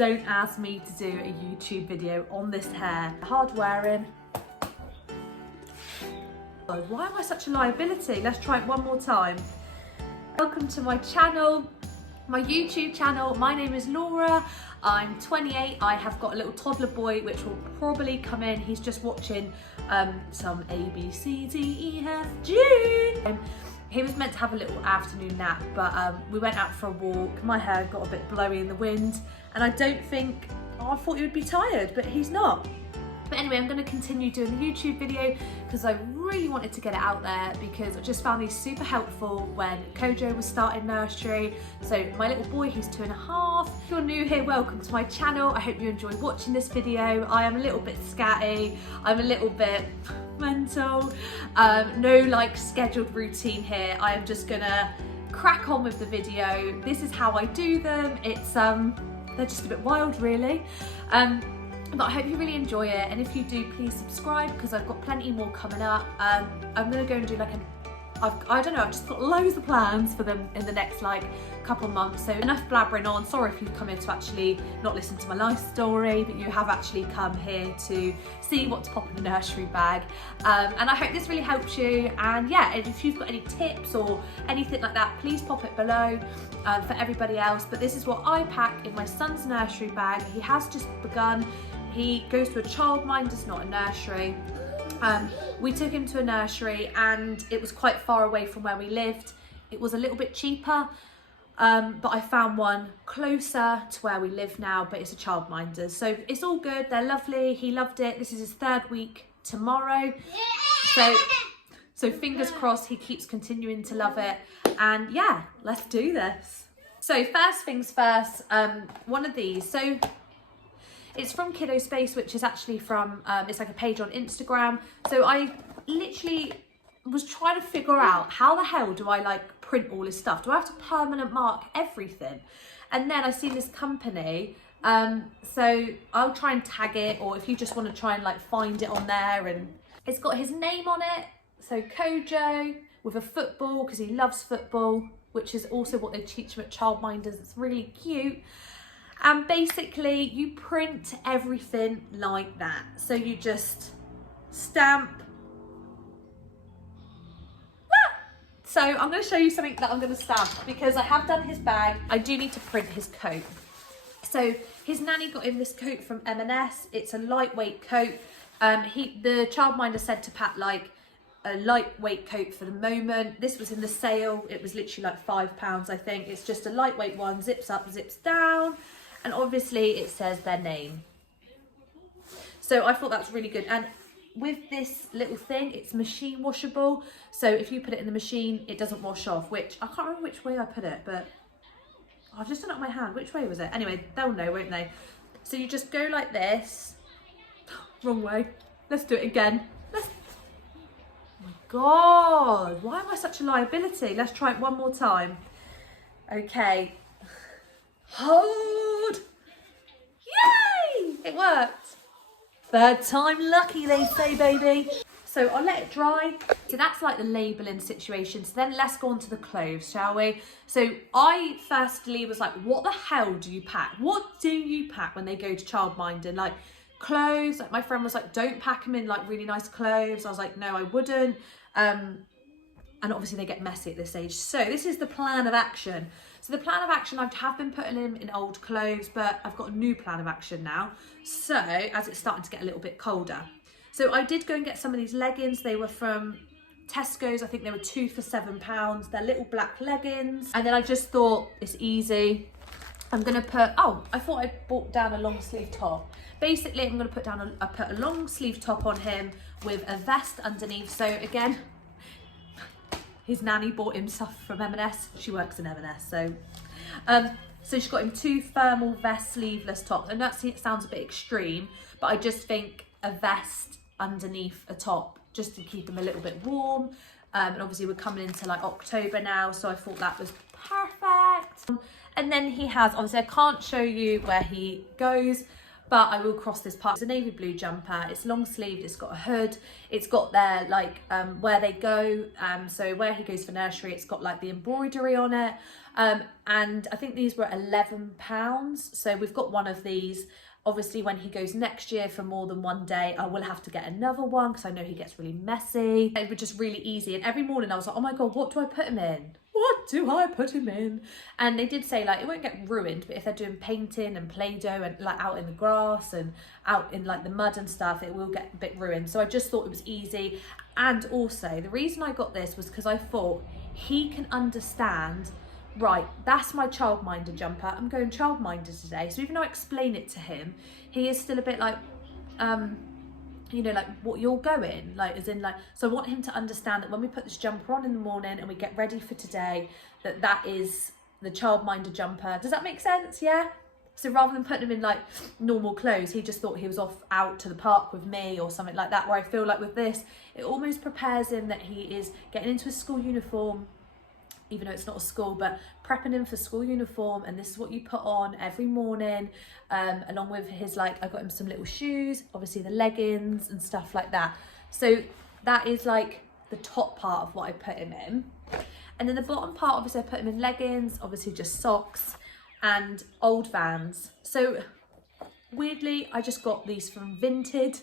Don't ask me to do a YouTube video on this hair. Hard wearing. Oh, why am I such a liability? Let's try it one more time. Welcome to my channel, my YouTube channel. My name is Laura. I'm 28. I have got a little toddler boy which will probably come in. He's just watching some A, B, C, D, E, F, G. He was meant to have a little afternoon nap, but we went out for a walk. My hair got a bit blowy in the wind, and I don't think, I thought he would be tired, but he's not. But anyway, I'm going to continue doing the YouTube video because I really wanted to get it out there because I just found these super helpful when Kojo was starting nursery. So my little boy, he's 2.5. If you're new here, welcome to my channel. I hope you enjoy watching this video. I am a little bit scatty. I'm a little bit mental. No like scheduled routine here. I am just gonna crack on with the video. This is how I do them. It's they're just a bit wild really. But I hope you really enjoy it, and if you do, please subscribe because I've got plenty more coming up. I'm gonna go and do like I don't know, I've just got loads of plans for them in the next like couple of months. So enough blabbering on. Sorry if you've come here to actually not listen to my life story, but you have actually come here to see what to pop in the nursery bag. And I hope this really helps you. And yeah, if you've got any tips or anything like that, please pop it below for everybody else. But this is what I pack in my son's nursery bag. He has just begun. He goes to a childminder's, not a nursery. We took him to a nursery and it was quite far away from where we lived. It was a little bit cheaper, but I found one closer to where we live now, but it's a childminder's. So it's all good, they're lovely, he loved it. This is his 3rd week tomorrow. So fingers crossed he keeps continuing to love it. And yeah, let's do this. So first things first, one of these. So it's from Kiddo Space, which is actually from, it's like a page on Instagram. So I literally was trying to figure out how the hell do I like print all this stuff? Do I have to permanent mark everything? And then I seen this company, so I'll try and tag it, or if you just want to try and like find it on there, and it's got his name on it. So Kojo with a football, because he loves football, which is also what they teach him at childminders. It's really cute. And basically you print everything like that. So you just stamp. So I'm going to show you something that I'm going to stamp because I have done his bag. I do need to print his coat. So his nanny got him this coat from M&S. It's a lightweight coat. The childminder said to pack like a lightweight coat for the moment. This was in the sale. It was literally like £5, I think. It's just a lightweight one, zips up, zips down. And obviously it says their name. So I thought that's really good. And with this little thing, it's machine washable. So if you put it in the machine, it doesn't wash off, which I can't remember which way I put it, but I've just done it on my hand. Which way was it? Anyway, they'll know, won't they? So you just go like this. Wrong way. Let's do it again. Oh my God, why am I such a liability? Let's try it one more time. Okay. Hold! Yay! It worked. 3rd time lucky, they say, baby. So I'll let it dry. So that's like the labelling situation. So then let's go on to the clothes, shall we? So I firstly was like, what the hell do you pack? What do you pack when they go to childminding? Like clothes, like my friend was like, don't pack them in like really nice clothes. I was like, no, I wouldn't. And obviously they get messy at this age. So this is the plan of action. So the plan of action, I have been putting him in old clothes, but I've got a new plan of action now. So as it's starting to get a little bit colder. So I did go and get some of these leggings. They were from Tesco's. I think they were 2 for £7. They're little black leggings. And then I just thought it's easy. I'm gonna put, I thought I bought down a long sleeve top. Basically, I'm gonna put down a long sleeve top on him with a vest underneath. So again, his nanny bought him stuff from M&S. She works in M&S, so she's got him 2 thermal vest sleeveless tops. And that sounds a bit extreme, but I just think a vest underneath a top just to keep him a little bit warm. And obviously we're coming into like October now, so I thought that was perfect. And then he has, obviously I can't show you where he goes, but I will cross this part. It's a navy blue jumper, it's long sleeved, it's got a hood, it's got their like where they go, so where he goes for nursery, it's got like the embroidery on it. And I think these were £11. So we've got one of these. Obviously, when he goes next year for more than one day, I will have to get another one because I know he gets really messy. It was just really easy. And every morning I was like, oh my God, what do I put him in? What do I put him in? And they did say like, it won't get ruined, but if they're doing painting and Play-Doh and like out in the grass and out in like the mud and stuff, it will get a bit ruined. So I just thought it was easy. And also the reason I got this was because I thought he can understand, right, that's my childminder jumper. I'm going childminder today. So even though I explain it to him, he is still a bit like, you know, like what you're going, like as in like, so I want him to understand that when we put this jumper on in the morning and we get ready for today, that that is the childminder jumper. Does that make sense? Yeah. So rather than putting him in like normal clothes, he just thought he was off out to the park with me or something like that, where I feel like with this, it almost prepares him that he is getting into a school uniform, even though it's not a school, but prepping him for school uniform. And this is what you put on every morning, along with his, like, I got him some little shoes, obviously the leggings and stuff like that. So that is like the top part of what I put him in. And then the bottom part, obviously I put him in leggings, obviously just socks and old Vans. So weirdly, I just got these from Vinted.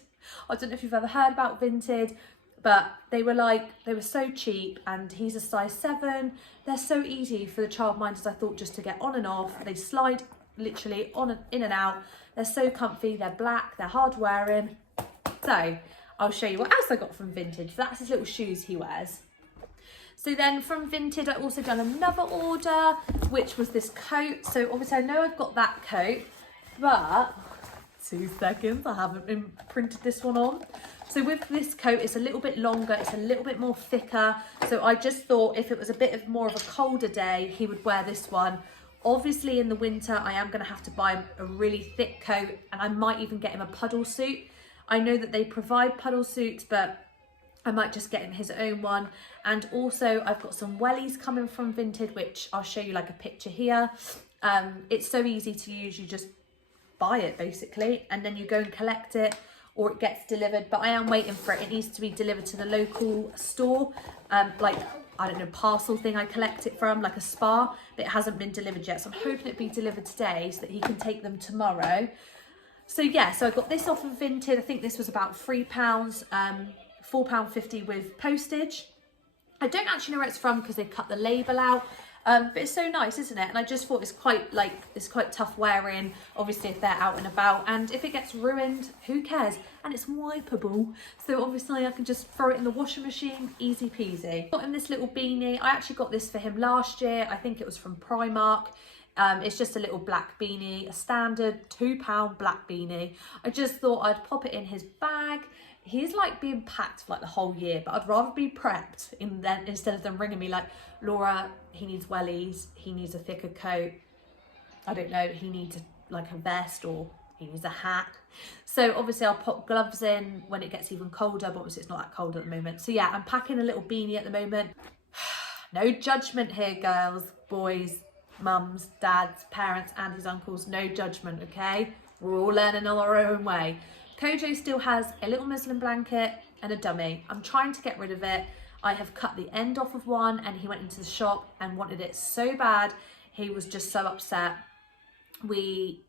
I don't know if you've ever heard about Vinted, but they were so cheap, and he's a size 7. They're so easy for the childminders, I thought, just to get on and off. They slide literally on and in and out. They're so comfy, they're black, they're hard wearing. So I'll show you what else I got from Vinted. So that's his little shoes he wears. So then from Vinted, I also done another order, which was this coat. So obviously I know I've got that coat, but 2 seconds, I haven't printed this one on. So with this coat, it's a little bit longer, it's a little bit more thicker. So I just thought if it was a bit of more of a colder day, he would wear this one. Obviously in the winter, I am gonna have to buy him a really thick coat, and I might even get him a puddle suit. I know that they provide puddle suits, but I might just get him his own one. And also I've got some Wellies coming from Vinted, which I'll show you like a picture here. It's so easy to use, you just buy it basically, and then you go and collect it, or it gets delivered. But I am waiting for it. It needs to be delivered to the local store, like, I don't know, parcel thing I collect it from, like a Spar, but it hasn't been delivered yet. So I'm hoping it'll be delivered today so that he can take them tomorrow. So yeah, so I got this off of Vinted. I think this was about £3, £4.50 with postage. I don't actually know where it's from because they cut the label out. But it's so nice, isn't it? And I just thought it's quite tough wearing, obviously if they're out and about, and if it gets ruined, who cares? And it's wipeable, so obviously I can just throw it in the washing machine, easy peasy. Got him this little beanie. I actually got this for him last year. I think it was from Primark. It's just a little black beanie, a standard £2 black beanie. I just thought I'd pop it in his bag. He's like being packed for like the whole year, but I'd rather be prepped instead of them ringing me like, Laura, he needs wellies, he needs a thicker coat, I don't know, he needs like a vest, or he needs a hat. So obviously I'll pop gloves in when it gets even colder, but obviously it's not that cold at the moment. So yeah, I'm packing a little beanie at the moment. No judgment here, girls, boys, mums, dads, parents, aunties, uncles, no judgment, okay? We're all learning on our own way. Kojo still has a little muslin blanket and a dummy. I'm trying to get rid of it. I have cut the end off of one, and he went into the shop and wanted it so bad. He was just so upset. He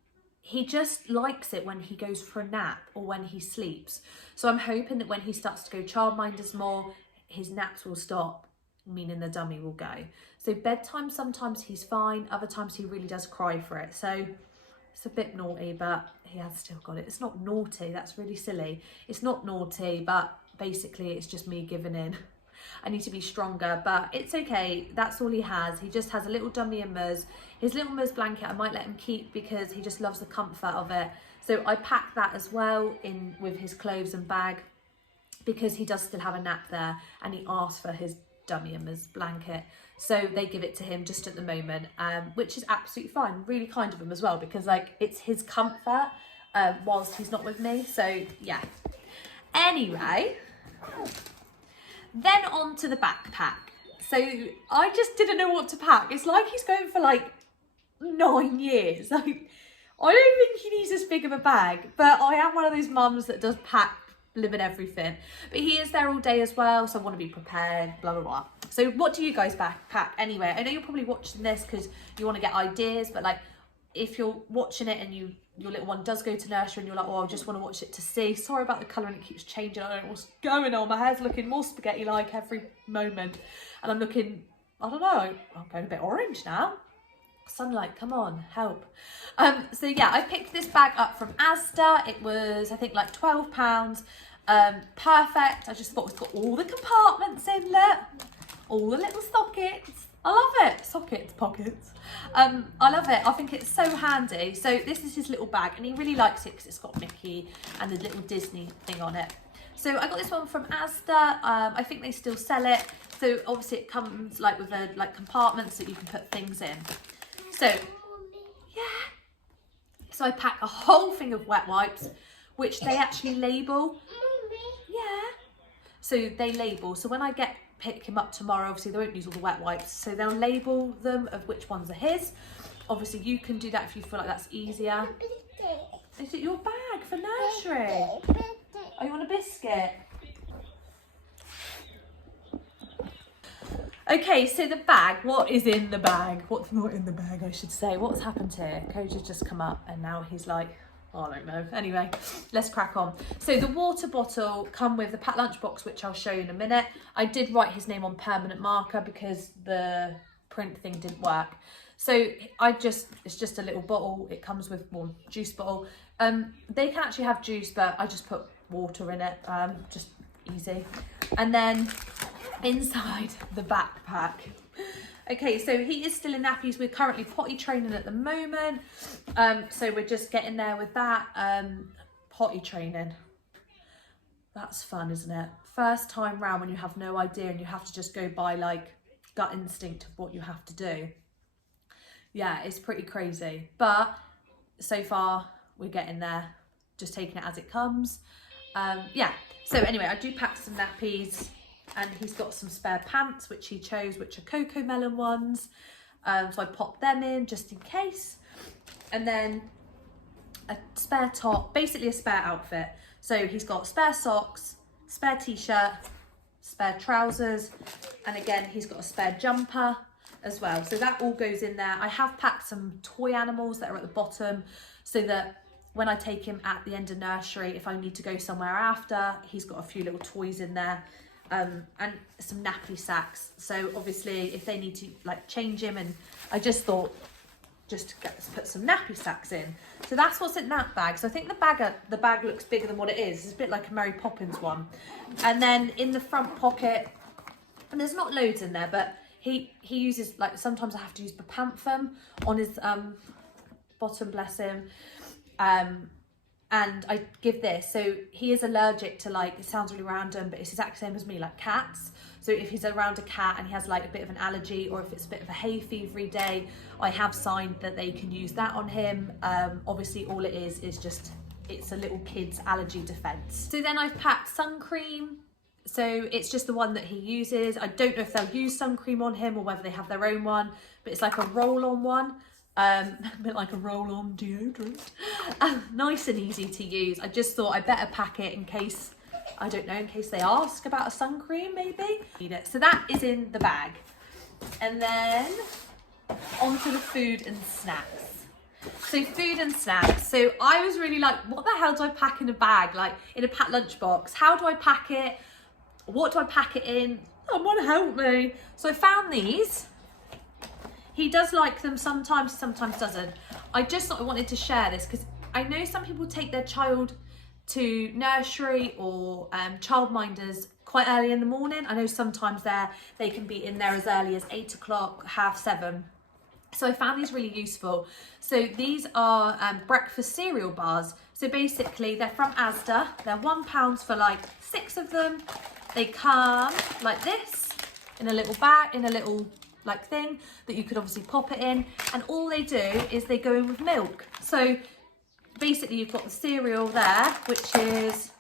just likes it when he goes for a nap or when he sleeps. So I'm hoping that when he starts to go childminders more, his naps will stop, meaning the dummy will go. So bedtime, sometimes he's fine. Other times he really does cry for it. So it's a bit naughty, but he has still got it. It's not naughty, that's really silly. It's not naughty, but basically it's just me giving in. I need to be stronger, but it's okay. That's all he has. He just has a little dummy and Muzz. His little Muzz blanket I might let him keep because he just loves the comfort of it. So I packed that as well in with his clothes and bag because he does still have a nap there, and he asked for his dummy and Muzz blanket. So they give it to him just at the moment, which is absolutely fine. Really kind of him as well, because like it's his comfort whilst he's not with me. So yeah. Anyway, then on to the backpack. So I just didn't know what to pack. It's like he's going for like 9 years. Like, I don't think he needs this big of a bag, but I am one of those mums that does pack, limit everything. But he is there all day as well, so I want to be prepared, blah, blah, blah. So So what do you guys pack anyway? I know you're probably watching this because you want to get ideas, but like if you're watching it and your little one does go to nursery and you're like, oh, I just want to watch it to see. Sorry about the colour and it keeps changing. I don't know what's going on. My hair's looking more spaghetti-like every moment. And I'm looking, I don't know, I'm going a bit orange now. Sunlight, come on, help. So yeah, I picked this bag up from Asda. It was, I think, like £12. Perfect. I just thought it's got all the compartments in there, all the little sockets. I love it. Sockets, pockets. I love it. I think it's so handy. So this is his little bag and he really likes it because it's got Mickey and the little Disney thing on it. So I got this one from Asda. I think they still sell it. So obviously it comes like with a compartments that you can put things in. So yeah. So I packed a whole thing of wet wipes, which they actually label. Yeah. So they label. So when I pick him up tomorrow, obviously they won't use all the wet wipes, so they'll label them of which ones are his. Obviously you can do that if you feel like that's easier. Is it your bag for nursery? Oh, you want a biscuit? Okay, so the bag, what is in the bag? What's not in the bag, I should say. What's happened here? Koja's just come up and now he's like, oh, I don't know. Anyway, let's crack on. So the water bottle come with the packed lunchbox, which I'll show you in a minute. I did write his name on permanent marker because the print thing didn't work. So it's just a little bottle. It comes with one juice bottle. They can actually have juice, but I just put water in it, just easy. And then inside the backpack. Okay, so he is still in nappies. We're currently potty training at the moment. So we're just getting there with that. Potty training. That's fun, isn't it? First time round when you have no idea and you have to just go by like gut instinct of what you have to do. Yeah, it's pretty crazy. But so far we're getting there. Just taking it as it comes. Yeah, so anyway, I do pack some nappies. And he's got some spare pants, which he chose, which are cocoa melon ones. So I popped them in just in case. And then a spare top, basically a spare outfit. So he's got spare socks, spare t-shirt, spare trousers. And again, he's got a spare jumper as well. So that all goes in there. I have packed some toy animals that are at the bottom so that when I take him at the end of nursery, if I need to go somewhere after, he's got a few little toys in there. And some nappy sacks, so obviously if they need to like change him, and I just thought just to put some nappy sacks in. So that's what's in that bag. So I think the bag looks bigger than what it is. It's a bit like a Mary Poppins one. And then in the front pocket, and there's not loads in there, but he uses, like, sometimes I have to use Bepanthen on his bottom, bless him. And I give this, so he is allergic to, like, it sounds really random, but it's the exact same as me, like cats. So if he's around a cat and he has like a bit of an allergy, or if it's a bit of a hay fevery day, I have signed that they can use that on him. Obviously all it is just, it's a little kid's allergy defense. So then I've packed sun cream. So it's just the one that he uses. I don't know if they'll use sun cream on him or whether they have their own one, but it's like a roll-on one. A bit like a roll-on deodorant. Nice and easy to use. I just thought I better pack it in case, I don't know, in case they ask about a sun cream maybe. Need it. So that is in the bag. And then onto the food and snacks. So food and snacks. So I was really like, what the hell do I pack in a bag? Like in a packed lunchbox? How do I pack it? What do I pack it in? Someone help me. So I found these. He does like them sometimes, sometimes doesn't. I just thought I wanted to share this because I know some people take their child to nursery or childminders quite early in the morning. I know sometimes they can be in there as early as 8 o'clock, 7:30. So I found these really useful. So these are breakfast cereal bars. So basically they're from Asda. They're £1 for like 6 of them. They come like this in a little bag, in a little like thing that you could obviously pop it in, and all they do is they go in with milk. So basically you've got the cereal there, which is,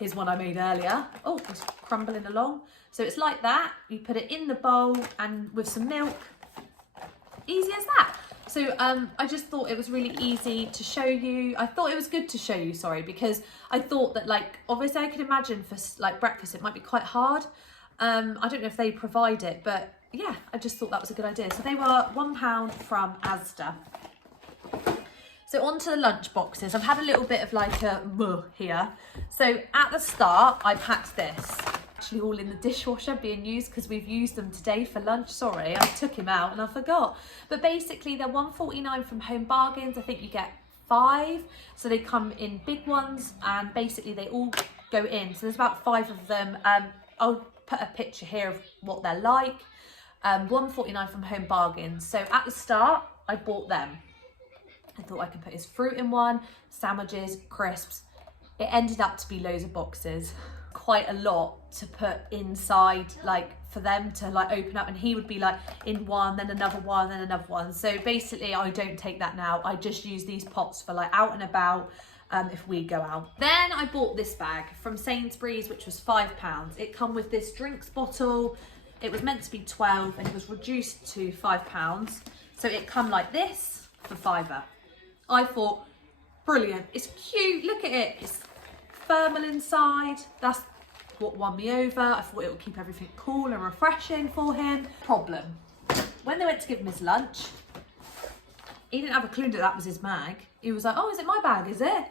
here's one I made earlier. Oh, it's crumbling along. So it's like that. You put it in the bowl and with some milk, easy as that. So I just thought it was really easy to show you. I thought it was good to show you, sorry, because I thought that, like, obviously I could imagine for like breakfast it might be quite hard. I don't know if they provide it, but yeah, I just thought that was a good idea. So they were £1 from Asda. So on to the lunch boxes. I've had a little bit of like a here. So at the start, I packed this. Actually all in the dishwasher being used because we've used them today for lunch. Sorry, I took him out and I forgot. But basically they're £1.49 from Home Bargains. I think you get 5. So they come in big ones and basically they all go in. So there's about 5 of them. I'll put a picture here of what they're like. £1.49 from Home Bargains. So at the start, I bought them. I thought I could put his fruit in one, sandwiches, crisps. It ended up to be loads of boxes. Quite a lot to put inside, like for them to like open up, and he would be like in one, then another one, then another one. So basically I don't take that now. I just use these pots for like out and about if we go out. Then I bought this bag from Sainsbury's, which was £5. It come with this drinks bottle. It was meant to be 12 and it was reduced to £5. So it come like this for £5. I thought, brilliant, it's cute, look at it, it's thermal inside. That's what won me over. I thought it would keep everything cool and refreshing for him. Problem, when they went to give him his lunch, he didn't have a clue that that was his bag. He was like, oh, is it my bag, is it?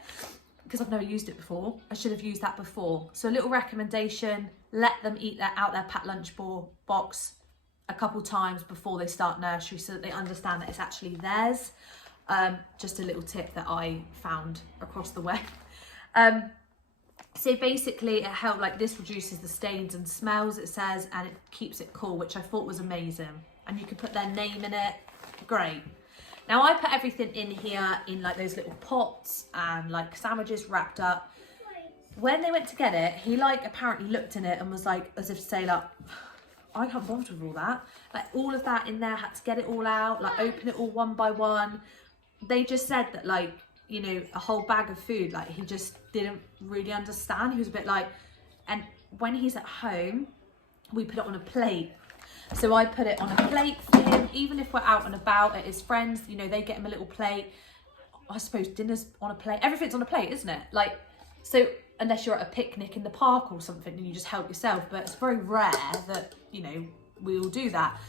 Because I've never used it before. I should have used that before. So a little recommendation, let them eat out their packed lunch box a couple times before they start nursery so that they understand that it's actually theirs. Just a little tip that I found across the way. So basically it helped, like this reduces the stains and smells, it says, and it keeps it cool, which I thought was amazing. And you can put their name in it, great. Now I put everything in here in like those little pots and like sandwiches wrapped up. When they went to get it, he like apparently looked in it and was like, as if to say like, I can't bother with all that. Like all of that in there, had to get it all out, like open it all one by one. They just said that like, you know, a whole bag of food, like he just didn't really understand. He was a bit like, and when he's at home, we put it on a plate. So I put it on a plate for him, even if we're out and about at his friends, you know, they get him a little plate. I suppose dinner's on a plate, everything's on a plate, isn't it? Like, so unless you're at a picnic in the park or something and you just help yourself, but it's very rare that, you know, we all do that.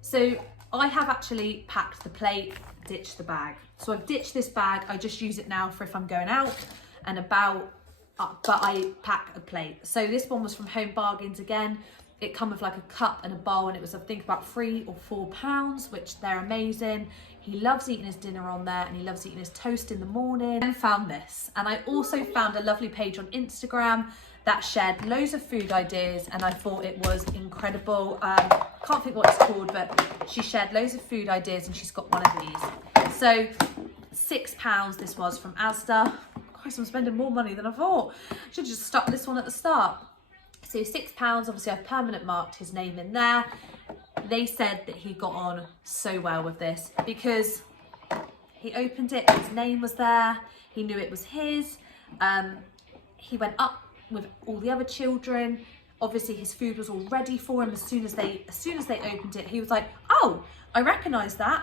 So I have actually packed the plate, ditched the bag. So I've ditched this bag, I just use it now for if I'm going out and about, but I pack a plate. So this one was from Home Bargains again. It come with like a cup and a bowl, and it was I think about £3 or £4, which they're amazing. He loves eating his dinner on there and he loves eating his toast in the morning. And found this, and I also found a lovely page on Instagram that shared loads of food ideas, and I thought it was incredible. Can't think what it's called, but she shared loads of food ideas and she's got one of these. So £6 this was from Asda. Christ, I'm spending more money than I thought. Should have just stuck this one at the start. So £6, obviously I've permanent marked his name in there. They said that he got on so well with this because he opened it, his name was there, he knew it was his. He went up with all the other children. Obviously his food was all ready for him. As soon as they opened it, he was like, oh, I recognise that.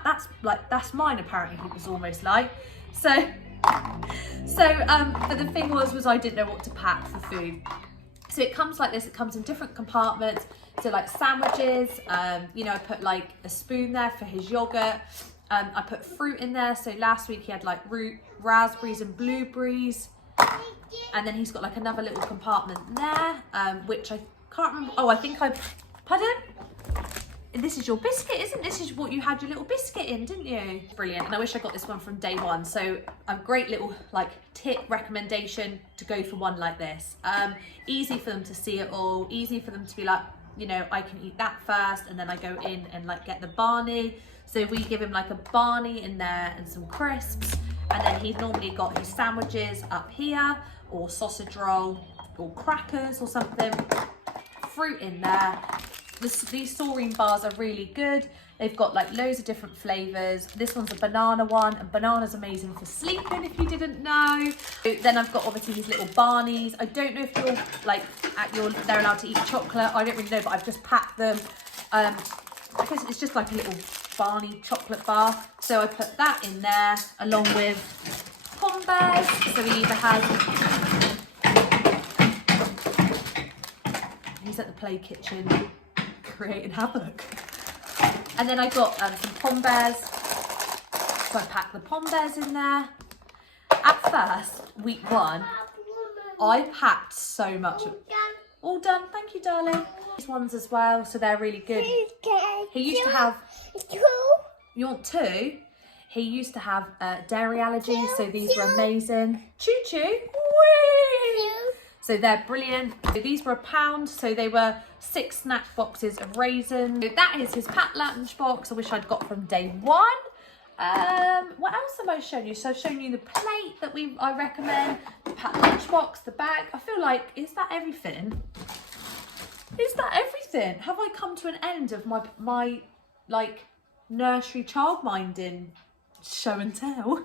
That's mine, apparently, he was almost like. So but the thing was I didn't know what to pack for food. So it comes like this, it comes in different compartments. So like sandwiches, you know, I put like a spoon there for his yogurt. I put fruit in there. So last week he had like raspberries and blueberries. And then he's got like another little compartment there, which I can't remember. Oh, I think pardon? This is your biscuit, isn't this? This is what you had your little biscuit in, didn't you? Brilliant. And I wish I got this one from day one. So a great little like tip recommendation to go for one like this. Easy for them to see it all, easy for them to be like, you know, I can eat that first and then I go in and like get the Barney. So we give him like a Barney in there and some crisps, and then he's normally got his sandwiches up here, or sausage roll or crackers or something, fruit in there. These Sooo bars are really good. They've got like loads of different flavours. This one's a banana one, and banana's amazing for sleeping if you didn't know. Then I've got obviously these little Barneys. I don't know if you're like they're allowed to eat chocolate. I don't really know, but I've just packed them. I guess it's just like a little Barney chocolate bar. So I put that in there along with Pombers. So he either has he's at the play kitchen creating havoc. And then I got some pom bears. So I packed the pom bears in there. At first, week 1, I packed so much. All done, thank you, darling. These ones as well, so they're really good. He used to have... You want 2? He used to have dairy allergies, so these were amazing. Choo choo. Whee! So they're brilliant. So these were £1, so they were 6 snack boxes of raisins. So that is his packed lunch box. I wish I'd got from day 1. What else have I shown you? So I've shown you the plate that I recommend, the packed lunch box, the bag. I feel like, is that everything? Is that everything? Have I come to an end of my like nursery childminding show and tell?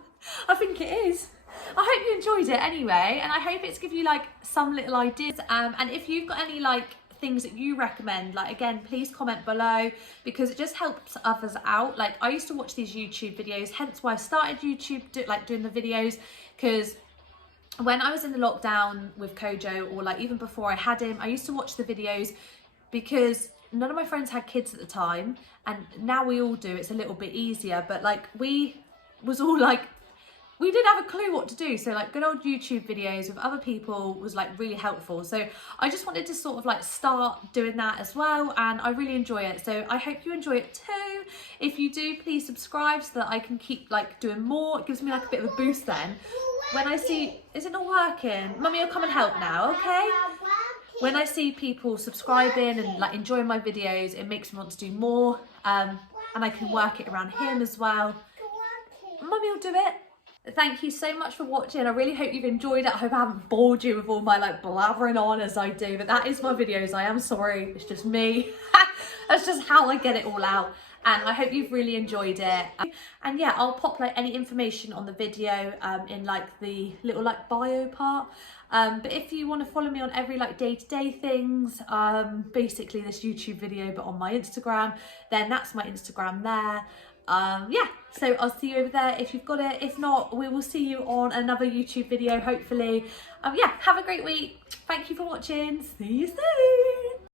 I think it is. I hope you enjoyed it anyway, and I hope it's give you like some little ideas. And if you've got any like things that you recommend, like again, please comment below, because it just helps others out. Like I used to watch these YouTube videos, hence why I started YouTube, doing the videos, because when I was in the lockdown with Kojo, or like even before I had him, I used to watch the videos because none of my friends had kids at the time, and now we all do. It's a little bit easier, but like we didn't have a clue what to do, so like good old YouTube videos with other people was like really helpful. So I just wanted to sort of like start doing that as well, and I really enjoy it. So I hope you enjoy it too. If you do, please subscribe so that I can keep like doing more. It gives me like a bit of a boost then. When I see, is it not working? Mummy will come and help now, okay? When I see people subscribing and like enjoying my videos, it makes me want to do more, and I can work it around him as well. Mummy will do it. Thank you so much for watching. I really hope you've enjoyed it. I hope I haven't bored you with all my like blabbering on as I do, but that is my videos. I am sorry, it's just me. That's just how I get it all out. And I hope you've really enjoyed it. And yeah, I'll pop like any information on the video in like the little like bio part. But if you want to follow me on every like day-to-day things, basically this YouTube video but on my Instagram, then that's my Instagram there. Yeah, so I'll see you over there if you've got it. If not, we will see you on another YouTube video hopefully. Yeah, have a great week. Thank you for watching. See you soon.